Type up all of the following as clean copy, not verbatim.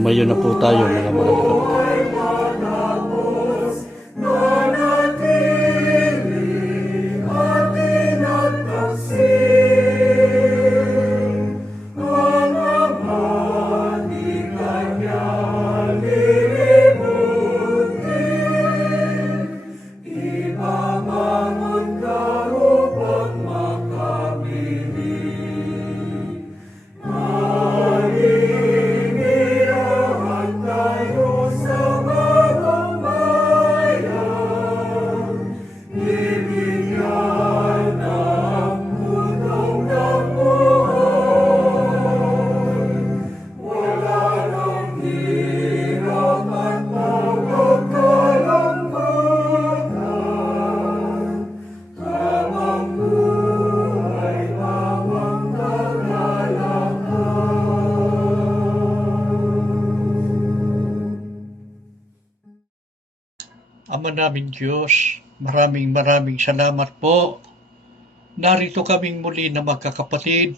Tumayo na po tayo mga mahal na kapatid. Ama namin Diyos, maraming salamat po. Narito kaming muli na magkakapatid.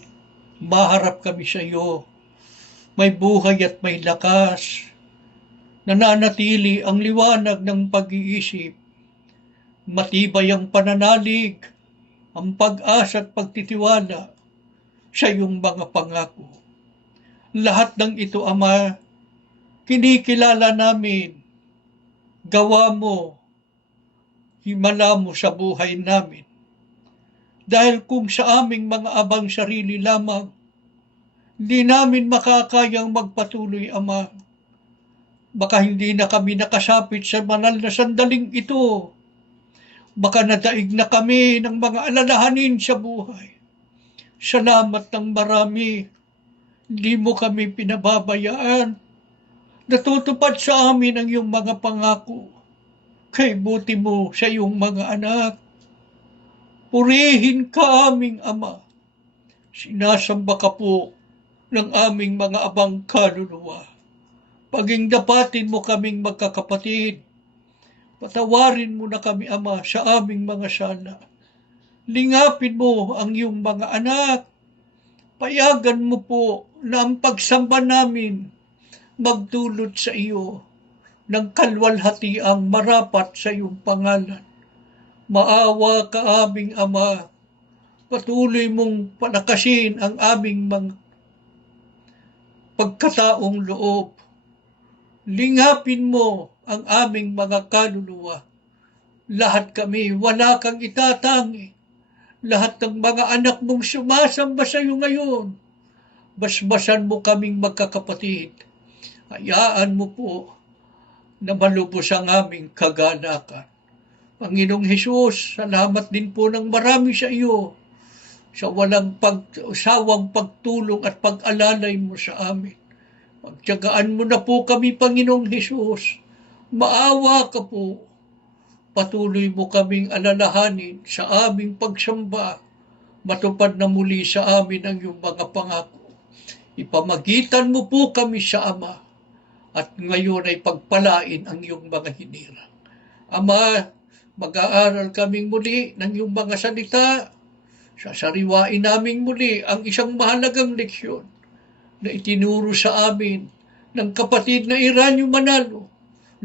Maharap kami sa iyo. May buhay at may lakas. Nananatili ang liwanag ng pag-iisip. Matibay ang pananalig, ang pag-asa at pagtitiwala sa iyong mga pangako. Lahat ng ito, Ama, kinikilala namin. Gawa mo, himala mo sa buhay namin. Dahil kung sa aming mga abang sarili lamang, hindi namin makakayang magpatuloy, Ama. Baka hindi na kami nakasapit sa banal na sandaling ito. Baka nadaig na kami ng mga alalahanin sa buhay. Salamat ng marami. Hindi mo kami pinababayaan. Natutupad sa amin ang iyong mga pangako. Kay buti mo sa iyong mga anak. Purihin ka aming Ama. Sinasamba ka po ng aming mga abang kaluluwa. Paging dapatin mo kaming magkakapatid. Patawarin mo na kami, Ama, sa aming mga sala. Lingapin mo ang iyong mga anak. Payagan mo po na ang pagsamba namin magdulot sa iyo ng kalwalhatiang marapat sa iyong pangalan. Maawa ka aming Ama. Patuloy mong palakasin ang aming mga pagkataong loob. Lingapin mo ang aming mga kaluluwa. Lahat kami, wala kang itatangi. Lahat ng mga anak mong sumasamba sa iyo ngayon, basbasan mo kaming magkakapatid. Hayaan mo po na malubos ang aming kagalakan. Panginoong Hesus, salamat din po ng marami sa iyo sa walang sawang pagtulong at pag-alalay mo sa amin. Pagtiyagaan mo na po kami, Panginoong Hesus. Maawa ka po. Patuloy mo kaming alalahanin sa aming pagsamba. Matupad na muli sa amin ang iyong mga pangako. Ipamagitan mo po kami sa Ama. At ngayon ay pagpalain ang iyong mga hinirang. Ama, mag-aaral kaming muli ng iyong mga salita. Sasariwain namin muli ang isang mahalagang leksyon na itinuro sa amin ng kapatid na Iranyo Manalo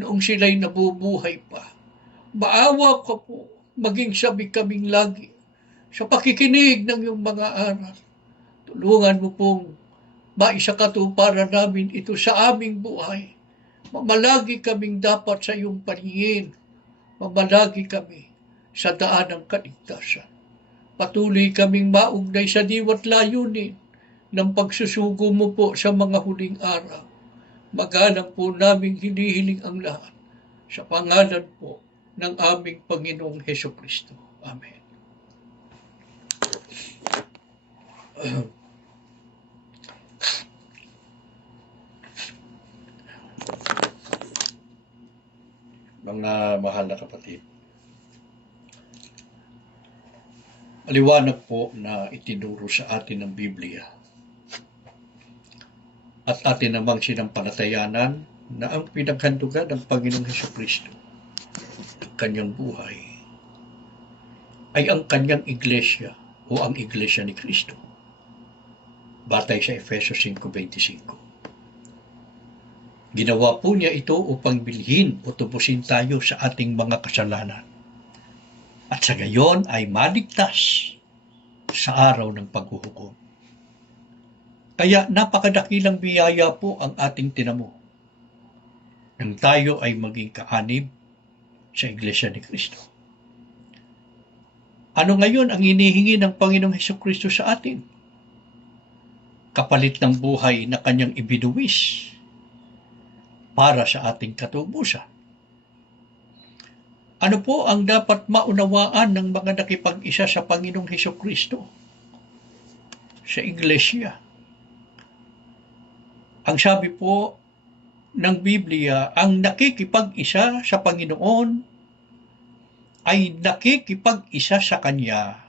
noong sila'y nabubuhay pa. Maawa ka po, maging sabi kaming lagi sa pakikinig ng iyong mga aral. Tulungan mo pong maisakatuparan namin ito sa aming buhay. Mamalagi kaming dapat sa iyong paningin. Mamalagi kami sa daan ng kaligtasan. Patuloy kaming maugnay sa diwa't layunin ng pagsusugo mo po sa mga huling araw. Magalang po naming hinihiling ang lahat sa pangalan po ng aming Panginoong Hesukristo. Amen. Mga mahal na kapatid, maliwanag po na itinuro sa atin ng Biblia at atin namang sinampalatayanan na ang pinaghandugan ng Panginoong Hesukristo, ang kanyang buhay, ay ang kanyang iglesia o ang iglesia ni Kristo. Batay sa Efeso 5:25. Ginawa po niya ito upang bilhin o tubusin tayo sa ating mga kasalanan. At sa gayon ay maligtas sa araw ng paghuhukom. Kaya napakadakilang biyaya po ang ating tinamo nang tayo ay maging kaanib sa Iglesia ni Cristo. Ano ngayon ang hinihingi ng Panginoong Hesukristo sa atin? Kapalit ng buhay na kanyang ibinuwis para sa ating katubusan. Ano po ang dapat maunawaan ng mga nakipag-isa sa Panginoong Hesukristo sa Iglesia? Ang sabi po ng Biblia, ang nakikipag-isa sa Panginoon ay nakikipag-isa sa Kanya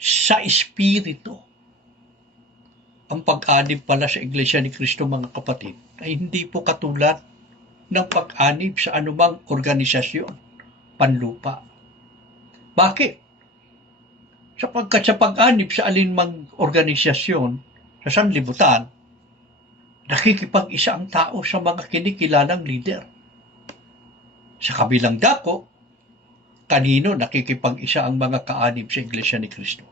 sa Espiritu. Ang pag-anib pala sa Iglesia ni Cristo, mga kapatid, ay hindi po katulad ng pag-anib sa anumang organisasyon, panlupa. Bakit? Sapagkat sa pag-anib sa alinmang organisasyon sa sanlibutan, nakikipag-isa ang tao sa mga kinikilalang leader. Sa kabilang dako, kanino nakikipag-isa ang mga kaanib sa Iglesia ni Cristo?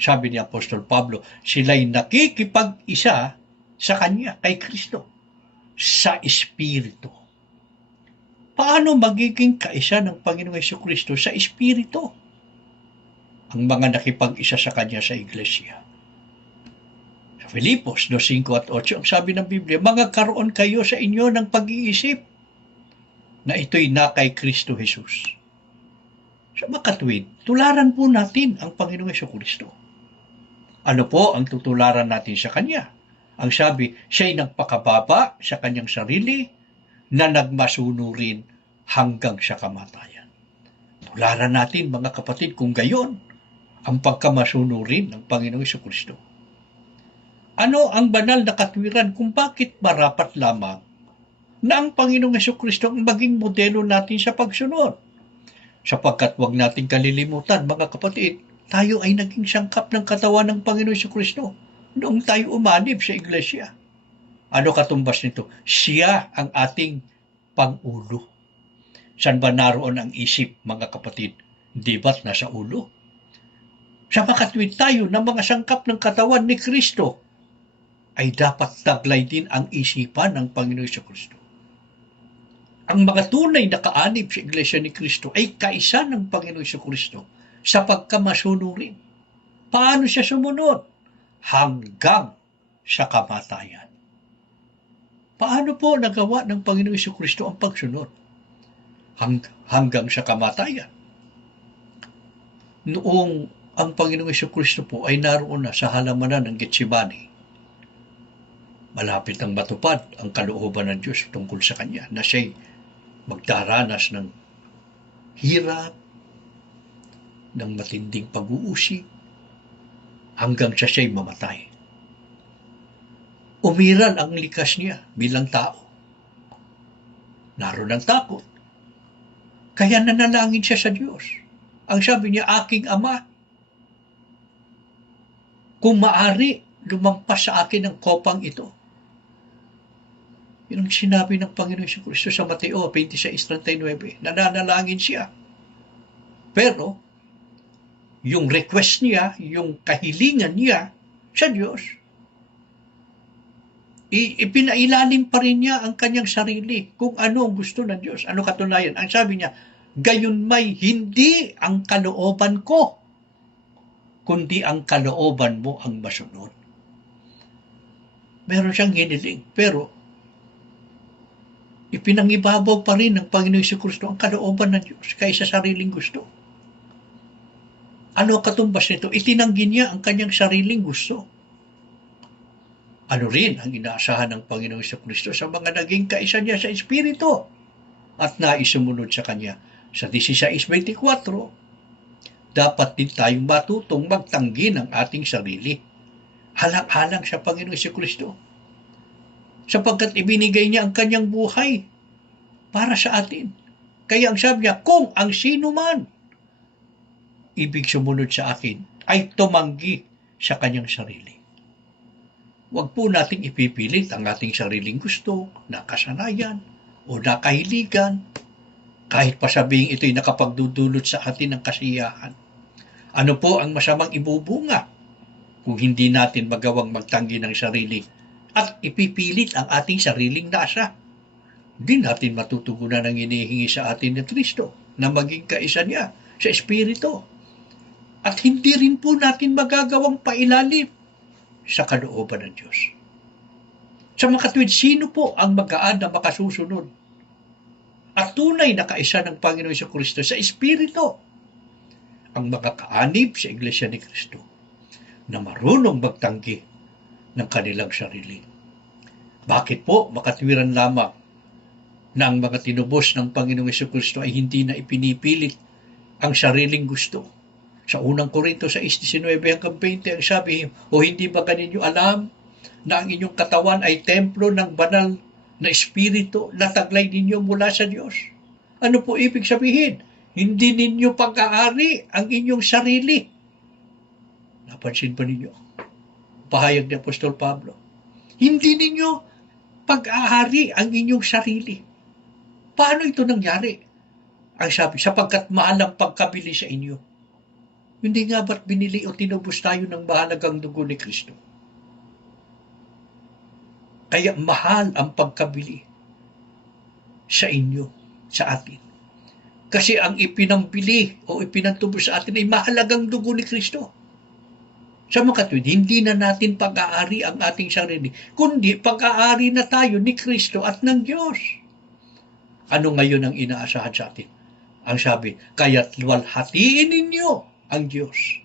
Sabi ni Apostol Pablo, sila'y nakikipag-isa sa Kanya, kay Cristo, sa Espiritu. Paano magiging kaisa ng Panginoong Hesukristo sa Espiritu? Ang mga nakipag-isa sa Kanya sa Iglesia. Sa Filipos 2:5 at 8, ang sabi ng Biblia, magkaroon kayo sa inyo ng pag-iisip na ito'y na kay Kristo Jesus. Sa makatwid, tularan po natin ang Panginoong Hesukristo. Ano po ang tutularan natin sa Kanya? Ang sabi, siya'y nagpakababa sa Kanyang sarili na nagmasunurin hanggang sa kamatayan. Tularan natin, mga kapatid, kung gayon ang pagkamasunurin ng Panginoong Hesukristo. Ano ang banal na katwiran kung bakit marapat lamang na ang Panginoong Hesukristo ang maging modelo natin sa pagsunod? Sapagkat huwag nating kalilimutan, mga kapatid, tayo ay naging sangkap ng katawan ng Panginoong Hesukristo noong tayo umanib sa Iglesia. Ano katumbas nito? Siya ang ating pang-ulo. Saan ba naroon ang isip, mga kapatid? Di ba't nasa ulo? Sa makatwid tayo ng mga sangkap ng katawan ni Kristo, ay dapat taglay din ang isipan ng Panginoong Hesukristo. Ang mga tunay na kaanib sa Iglesia ni Kristo ay kaisa ng Panginoong Hesukristo sa pagkamasunurin. Paano siya sumunod? Hanggang sa kamatayan. Paano po nagawa ng Panginoong Hesukristo ang pagsunod? Hanggang sa kamatayan. Noong ang Panginoong Hesukristo po ay naroon na sa halamanan ng Getsemani, malapit nang matupad ang kalooban ng Diyos tungkol sa Kanya, na siya'y magdaranas ng hirap, ng matinding pag-uusig, hanggang sa siya'y mamatay. Umiral ang likas niya bilang tao. Naroon ang takot. Kaya nanalangin siya sa Diyos. Ang sabi niya, aking Ama, kung maari, lumampas sa akin ang kopang ito. Yun ang sinabi ng Panginoon Hesukristo sa Mateo 26:39. Nananalangin siya. Pero, yung request niya, yung kahilingan niya sa Diyos, ipinailalim pa rin niya ang kanyang sarili kung ano ang gusto ng Diyos. Ano katunayan? Ang sabi niya, gayon may hindi ang kalooban ko, kundi ang kalooban mo ang masunod. Meron siyang hiniling, pero ipinangibabaw pa rin ng Panginoong Hesukristo ang kalooban ng Diyos kaysa sariling gusto. Ano katumbas nito? Itinanggi niya ang kanyang sariling gusto. Ano rin ang inaasahan ng Panginoong Hesukristo sa mga naging kaisa niya sa Espiritu at naisumunod sa Kanya? Sa 16:24, dapat din tayong matutong magtanggi ng ating sarili, halang-halang sa Panginoong Hesukristo, sapagkat ibinigay niya ang kanyang buhay para sa atin. Kaya ang sabi niya, kung ang sino man ibig sumunod sa akin, ay tumanggi sa kanyang sarili. Huwag po nating ipipilit ang ating sariling gusto, nakasanayan, o nakahiligan, kahit pa sabihing ito'y nakapagdudulot sa atin ng kasiyahan. Ano po ang masamang ibubunga kung hindi natin magawang magtanggi ng sarili at ipipilit ang ating sariling nasa? Hindi natin matutugunan ang hinihingi sa atin ni Kristo na maging kaisa niya sa Espiritu. At hindi rin po natin magagawang pailalim sa kalooban ng Diyos. Sa makatwid, sino po ang magaan na makasusunod at tunay na kaisa ng Panginoon sa Kristo sa Espiritu? Ang makakaanib sa Iglesia ni Kristo na marunong magtanggi ng kanilang sarili. Bakit po makatwiran lamang na ang mga tinubos ng Panginoong Kristo ay hindi na ipinipilit ang sariling gusto? Sa unang Korinto 6:19 hanggang 20 ang sabi, o hindi ba kaninyo alam na ang inyong katawan ay templo ng banal na Espiritu na taglay ninyo mula sa Diyos? Ano po ibig sabihin? Hindi ninyo pag-aari ang inyong sarili. Napansin pa ninyo? Pahayag ni Apostol Pablo. Hindi ninyo pag-aari ang inyong sarili. Paano ito nangyari? Ang sabi, sapagkat mahal ang pagkabili sa inyo. Hindi nga ba't binili o tinubos tayo ng mahalagang dugo ni Kristo? Kaya mahal ang pagkabili sa inyo, sa atin. Kasi ang ipinambili o ipinantubos sa atin ay mahalagang dugo ni Kristo. Sa makatwid, hindi na natin pag-aari ang ating sarili, kundi pag-aari na tayo ni Kristo at ng Diyos. Ano ngayon ang inaasahan sa atin? Ang sabi, kaya't luwalhatiin ninyo ang Diyos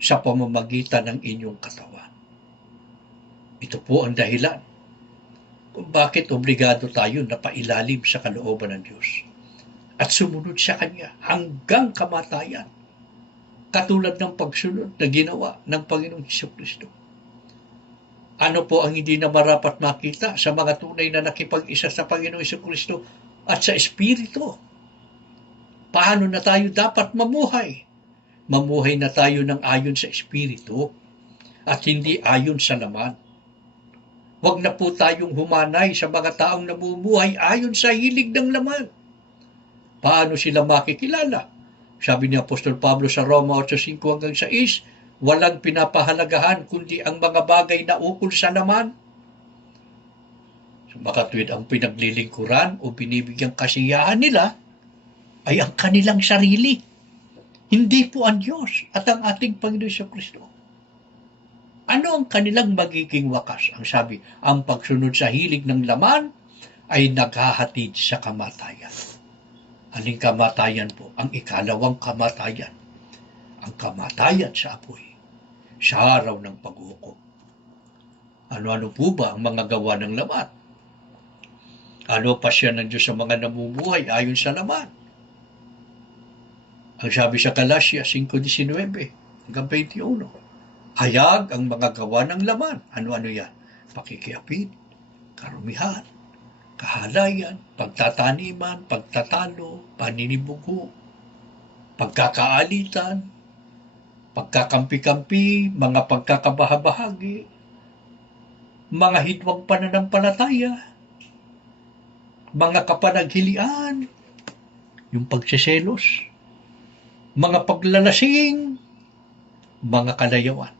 sa pamamagitan ng inyong katawan. Ito po ang dahilan kung bakit obligado tayo na pailalim sa kalooban ng Diyos at sumunod sa Kanya hanggang kamatayan, katulad ng pagsunod na ginawa ng Panginoong Jesucristo. Ano po ang hindi na marapat makita sa mga tunay na nakipag-isa sa Panginoong Jesucristo at sa Espiritu? Paano na tayo dapat mamuhay? Mamuhay na tayo ng ayon sa Espiritu at hindi ayon sa laman. Huwag na po tayong humanay sa mga taong namumuhay ayon sa hilig ng laman. Paano sila makikilala? Sabi ni Apostol Pablo sa Roma 8:5 hanggang 6, walang pinapahalagahan kundi ang mga bagay na ukol sa laman. So, makatwid, ang pinaglilingkuran o binibigyang kasiyahan nila ay ang kanilang sarili. Hindi po ang Diyos at ang ating Panginoon sa Kristo. Ano ang kanilang magiging wakas? Ang sabi, ang pagsunod sa hilig ng laman ay naghahatid sa kamatayan. Aling kamatayan po? Ang ikalawang kamatayan. Ang kamatayan sa apoy, sa araw ng paghukom. Ano-ano po ba ang mga gawa ng laman? Ano pa siya ng Diyos sa mga namumuhay ayon sa laman? Ang sabi sa Galatia 5:19 hanggang 21, hayag ang mga gawa ng laman. Ano-ano yan? Pakikiapid, karumihan, kahalayan, pagtataniman, pagtatalo, paninibugo, pagkakaalitan, pagkakampi-kampi, mga pagkakabahabahagi, mga hidwang pananampalataya, mga kapanaghilian, yung pagseselos, mga paglalasing, mga kalayawan,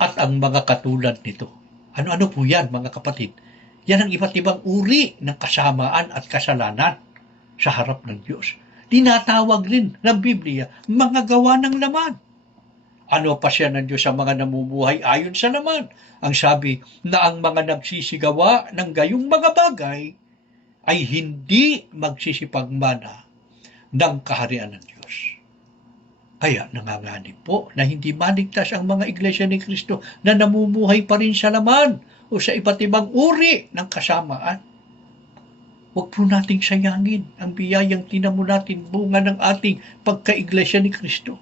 at ang mga katulad nito. Ano-ano po yan, mga kapatid? Yan ang iba't ibang uri ng kasamaan at kasalanan sa harap ng Diyos. Tinatawag rin ng Biblia, mga gawa ng laman. Ano pa siya ng Diyos sa mga namumuhay ayon sa laman? Ang sabi na ang mga nagsisigawa ng gayong mga bagay ay hindi magsisipagmana ng kaharian ng Diyos. Kaya nanganganib po na hindi maligtas ang mga iglesia ni Kristo na namumuhay pa rin sa laman o sa iba't ibang uri ng kasamaan. Huwag po nating sayangin ang biyayang tinamo natin bunga ng ating pagka-iglesia ni Kristo.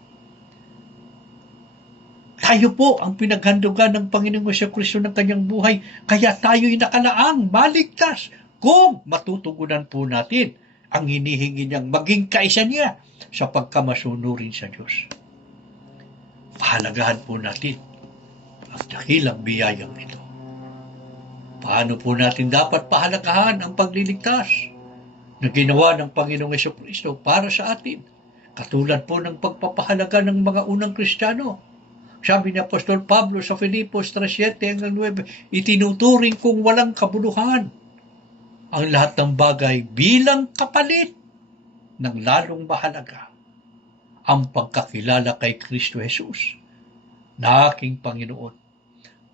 Tayo po ang pinaghandugan ng Panginoong Jesucristo ng kanyang buhay, kaya tayo'y nakalaang maligtas kung matutugunan po natin ang hinihingi niyang maging kaisa niya sa pagkamasunurin sa Diyos. Pahalagahan po natin ang dakilang biyayang ito. Paano po natin dapat pahalagahan ang pagliligtas na ginawa ng Panginoong Jesucristo para sa atin? Katulad po ng pagpapahalaga ng mga unang Kristiyano. Sabi ni Apostol Pablo sa Filipos 3:7-9, itinuturing kong walang kabuluhan ang lahat ng bagay bilang kapalit ng lalong mahalaga ang pagkakilala kay Kristo Jesus na aking Panginoon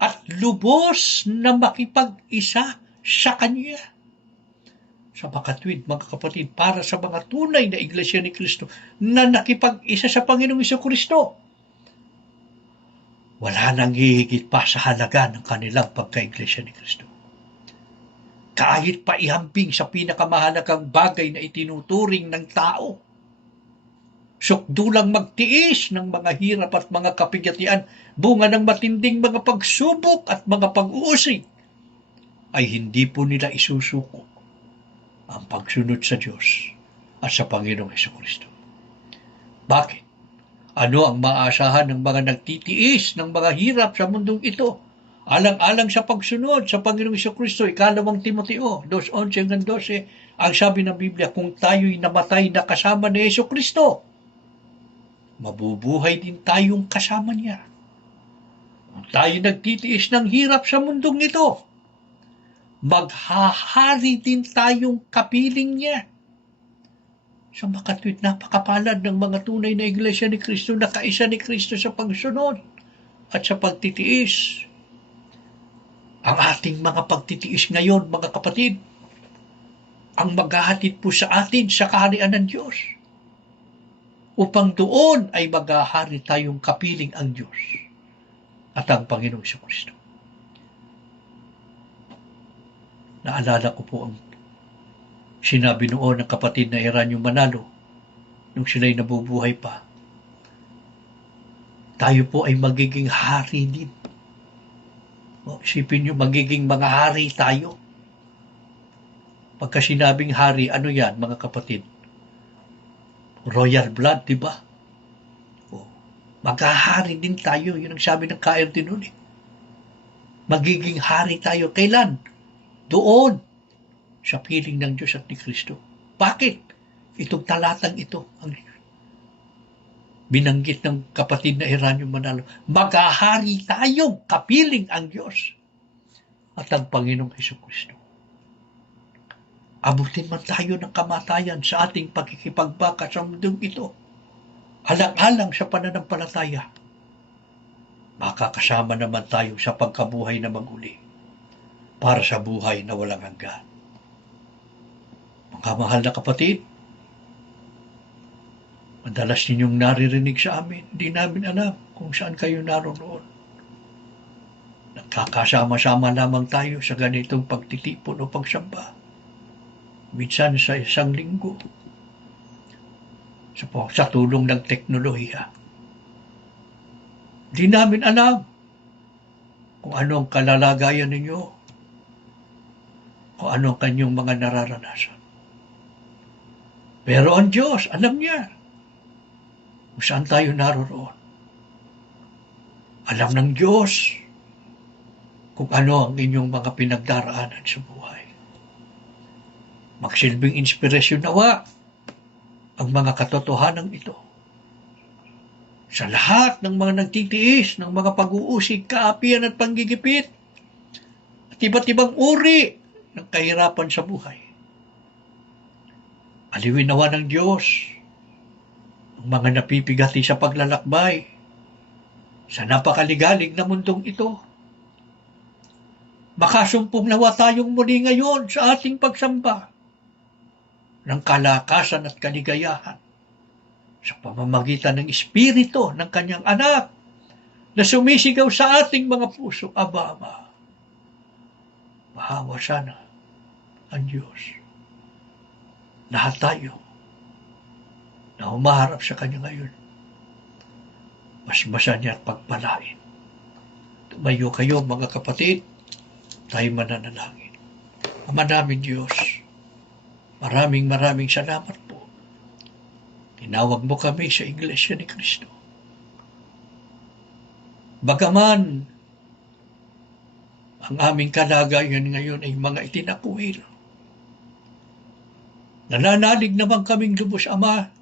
at lubos na makipag-isa sa Kanya. Sa makatwid, mga kapatid, para sa mga tunay na Iglesia ni Kristo na nakipag-isa sa Panginoong Jesucristo, wala nang hihigit pa sa halaga ng kanilang pagka-Iglesia ni Kristo. Kahit pa ihambing sa pinakamahalagang bagay na itinuturing ng tao, sukdulang magtiis ng mga hirap at mga kapigatian, bunga ng matinding mga pagsubok at mga pag-uusig, ay hindi po nila isusuko ang pagsunod sa Diyos at sa Panginoong Jesucristo. Bakit? Ano ang maaasahan ng mga nagtitiis ng mga hirap sa mundong ito? Alang-alang sa pagsunod sa Panginoong Jesucristo, 2 Timoteo 2:11-12, ang sabi ng Biblia, kung tayo'y namatay na kasama ni Jesucristo, mabubuhay din tayong kasama niya. Kung tayo nagtitiis ng hirap sa mundong ito, maghahari din tayong kapiling niya. Sa makatwid, napakapalad ng mga tunay na Iglesia ni Kristo na kaisa ni Kristo sa pagsunod at sa pagtitiis. Ang ating mga pagtitiis ngayon, mga kapatid, ang maghahatid po sa atin sa kaharian ng Diyos, upang doon ay maghahari tayong kapiling ang Diyos at ang Panginoong Jesucristo. Naalala ko po ang sinabi noon ng kapatid na Eranio Manalo nung sila'y nabubuhay pa. Tayo po ay magiging hari din. Isipin nyo, magiging mga hari tayo. Pagka sinabing hari, ano yan, mga kapatid? Royal blood, di ba? Maghahari din tayo. Yun ang sabi ng KRD noon eh. Magiging hari tayo. Kailan? Doon. Sa piling ng Diyos at ni Kristo. Bakit? Itong talatang ito ang binanggit ng kapatid na Eranio Manalo. Maghahari tayong kapiling ang Diyos at ang Panginoong Jesucristo. Abutin man tayo ng kamatayan sa ating pagkikipagbaka sa mundong ito. Alang-alang sa pananampalataya. Makakasama naman tayo sa pagkabuhay na maguli para sa buhay na walang hanggan. Mga mahal na kapatid, madalas ninyong naririnig sa amin, hindi namin alam kung saan kayo naroon. Nagkakasama-sama lamang tayo sa ganitong pagtitipon o pagsamba. Minsan sa isang linggo, sa tulong ng teknolohiya. Di namin alam kung ano ang kalalagayan ninyo, kung ano ang kanyang mga nararanasan. Pero ang Diyos, alam niya kung saan tayo naroon. Alam ng Diyos kung ano ang inyong mga pinagdaraanan sa buhay. Magsilbing inspirasyon nawa ang mga katotohanan ito sa lahat ng mga nagtitiis ng mga pag-uusig, kaapian at panggigipit at iba't ibang uri ng kahirapan sa buhay. Aliwin nawa ng Diyos ang mga napipigati sa paglalakbay sa napakaligalig na mundong ito. Makasumpong nawa tayong muli ngayon sa ating pagsamba ng kalakasan at kaligayahan sa pamamagitan ng Espiritu ng kanyang anak na sumisigaw sa ating mga puso, Aba, Ama. Mahawa sana ang Diyos. Lahat tayo na humaharap sa Kanya ngayon, masmasa niya at pagpalain. Tumayo kayo, mga kapatid, tayo mananalangin. Ama namin Diyos, maraming salamat po. Tinawag mo kami sa Iglesia ni Kristo. Bagaman Ang aming kalagayan ngayon ay mga itinakwil. Nananalig naman kaming lubos, Ama,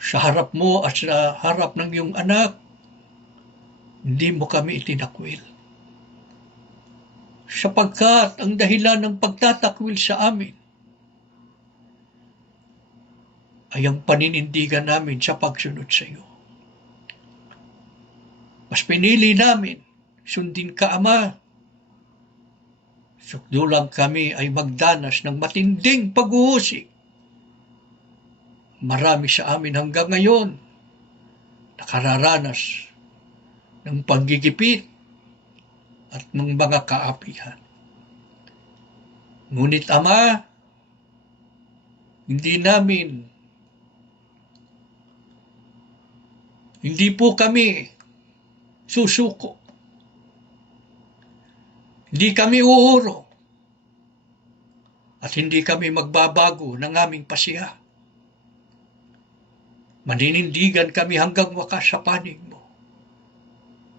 sa harap mo at sa harap ng iyong anak, hindi mo kami itinakwil. Sapagkat ang dahilan ng pagtatakwil sa amin ay ang paninindigan namin sa pagsunod sa iyo. Mas pinili namin sundin ka, Ama. Sukdulang kami ay magdanas ng matinding pag-uusig. Marami sa amin hanggang ngayon nakararanas ng panggigipit at ng mga kaapihan. Ngunit, Ama, hindi po kami susuko. Hindi kami uuro. At hindi kami magbabago ng aming pasiya. Maninindigan kami hanggang wakas sa panig mo.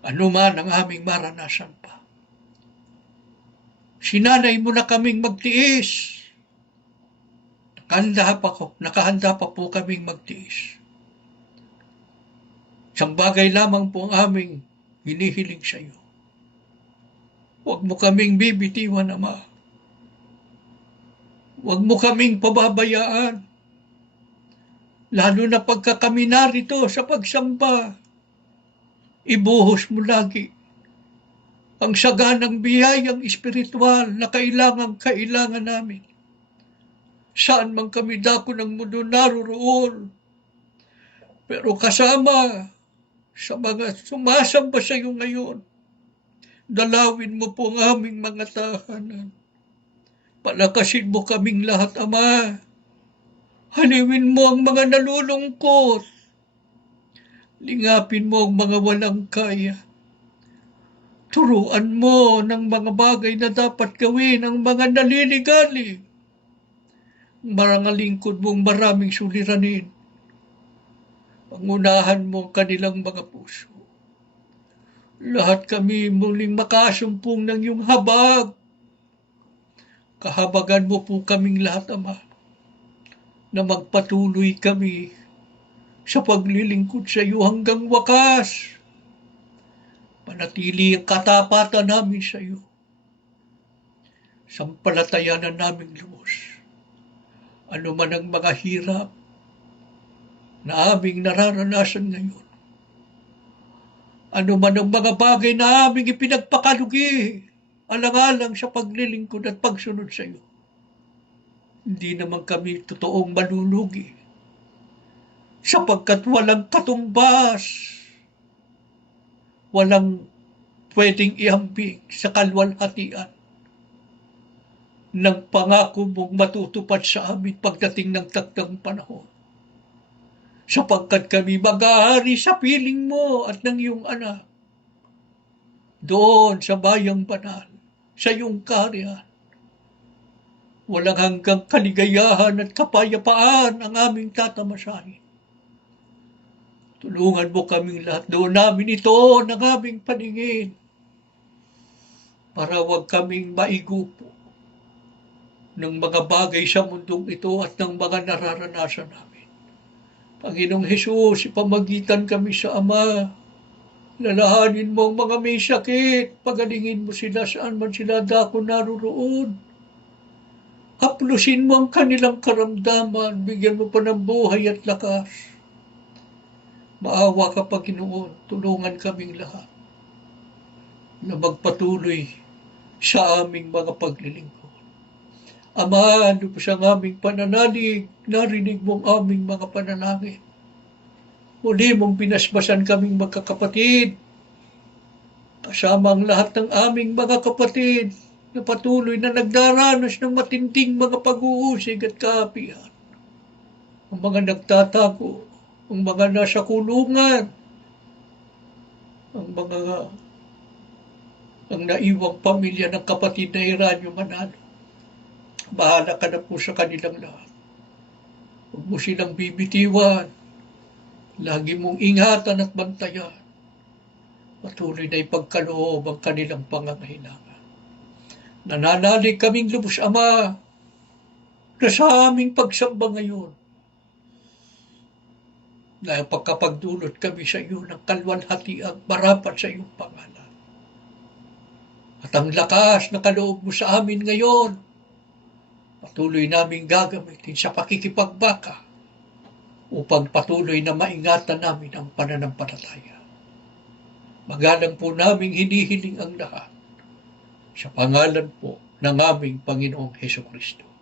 Ano man ang aming maranasan pa. Sinanay mo na kaming magtiis. Nakahanda pa po kaming magtiis. Isang bagay lamang po ang aming hinihiling sa iyo. Huwag mo kaming bibitiwan, Ama. Huwag mo kaming pababayaan. Lalo na pagka kami narito sa pagsamba, ibuhos mo lagi ang saganang biyayang espiritual na kailangan namin. Saan man kami dako ng mundo naroroon, pero kasama sa mga sumasamba sa iyo ngayon, dalawin mo po ang aming mga tahanan. Palakasin mo kaming lahat, Ama. Haliwin mo ang mga nalulungkot. Lingapin mo ang mga walang kaya. Turuan mo ng mga bagay na dapat gawin ang mga naliligalig. Mga lingkod mong maraming suliranin. Pangunahan mo ang kanilang mga puso. Lahat kami muling makasumpong ng iyong habag. Kahabagan mo po kaming lahat, Ama, na magpatuloy kami sa paglilingkod sa iyo hanggang wakas. Manatili ang katapatan namin sa iyo. Sampalatayanan naming lubos. Ano man ang mga hirap na aming nararanasan ngayon. Ano man ang mga bagay na aming ipinagpakalugi, alang-alang sa paglilingkod at pagsunod sa iyo. Hindi naman kami totoong malulugi sapagkat walang katumbas, walang pwedeng ihambing sa kalwalhatian ng pangako mong matutupad sa amin pagdating ng takdang panahon. Sapagkat kami mag-aari sa piling mo at ng iyong anak doon sa bayang banal, sa iyong kaharian. Walang hanggang kaligayahan at kapayapaan ang aming tatamasahin. Tulungan mo kaming lahat doon namin ito ng aming paningin para wag kaming maigupo ng mga bagay sa mundong ito at ng mga nararanasan namin. Panginoong Hesus, ipamagitan kami sa Ama. Lalahanin mo ang mga may sakit. Pagalingin mo sila saan man sila dako naroroon. Haplusin mo ang kanilang karamdaman. Bigyan mo pa ng buhay at lakas. Maawa ka, Panginoon. Tulungan kaming lahat na magpatuloy sa aming mga paglilingkod. Ama, lubos ang aming pananalig. Narinig mo ang aming mga panalangin. Muli mong pinasbasan kaming magkakapatid. Kasama ang lahat ng aming mga kapatid na patuloy na nagdaranas ng matinding mga pag-uusig at kaapihan. Ang mga nagtatago, ang mga nasa kulungan, ang naiwang pamilya ng kapatid na Eranio Manalo. Bahala ka na po sa kanilang lahat. Huwag mo silang bibitiwan. Lagi mong ingatan at bantayan. Patuloy na ipagkaloob ang kanilang pangangailangan. Nananalig kaming lubos, Ama, na sa aming pagsamba ngayon, na pagkapagdulot kami sa iyo ng kalwalhatiang marapat sa iyong pangalan. At ang lakas na kaloob mo sa amin ngayon, patuloy naming gagamitin sa pakikipagbaka upang patuloy na maingatan namin ang pananampalataya. Magalang po naming hinihiling ang lahat sa pangalan po ng aming Panginoong Hesukristo.